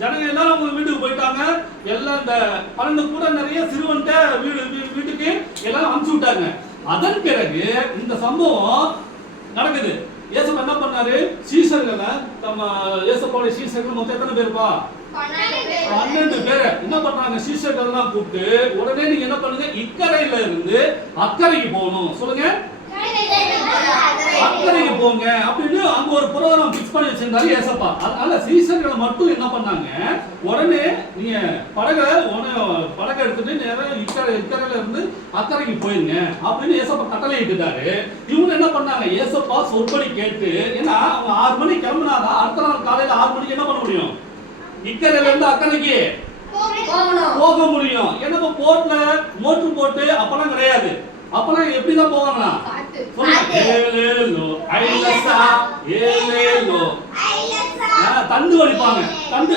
ஜனங்க எல்லாரும் அவங்க வீட்டுக்கு போயிட்டாங்க. எல்லாம் இந்த 12 கூட நிறைய சிறுவன்ட்ட வீட்டுக்கு எல்லாரும் அனுப்பிச்சு விட்டாங்க. அதன் பிறகு இந்த சம்பவம் நடக்குது. இயேசு என்ன பண்ணாரு? சீஷர்களை நம்ம இயேசுவோட சீஷர்கள் மொத்தம் எத்தனை பேருப்பா? 12 பேர். என்ன பண்றாங்க? சீஷர்கள் எல்லாம் கூப்பிட்டு உடனே நீங்க என்ன பண்ணுங்க, இக்கரையில இருந்து அக்கறைக்கு போகணும். சொல்லுங்க, அக்கறைக்கு போங்க அப்படின்னு அங்க ஒரு புரோகிராம் பிக்ஸ் பண்ணி வச்சிருந்தாரு ஏசப்பா. அதனால சீஷர்களை மட்டும் என்ன பண்ணாங்க, உடனே நீங்க படகை எடுத்துட்டு நேரம் இக்கரையில இருந்து அக்கறைக்கு போயிருங்க அப்படின்னு ஏசப்பா கட்டளை இட்டுட்டாரு. இவங்க என்ன பண்ணாங்க, ஏசப்பா சொற்படி கேட்டு, ஏன்னா அவங்க 6 மணிக்கு கிளம்பினாதான் அடுத்த நாள் காலையில 6 மணிக்கு என்ன பண்ண முடியும், இக்கரையில இருந்து அக்கறைக்கு போக முடியும். ஏன்னா போட்ல மோட்டர் போட்டு அப்பெல்லாம் கிடையாது. அப்பெல்லாம் எப்படிதான் போவாங்களா? தண்டு வலிப்பாங்க. தண்டு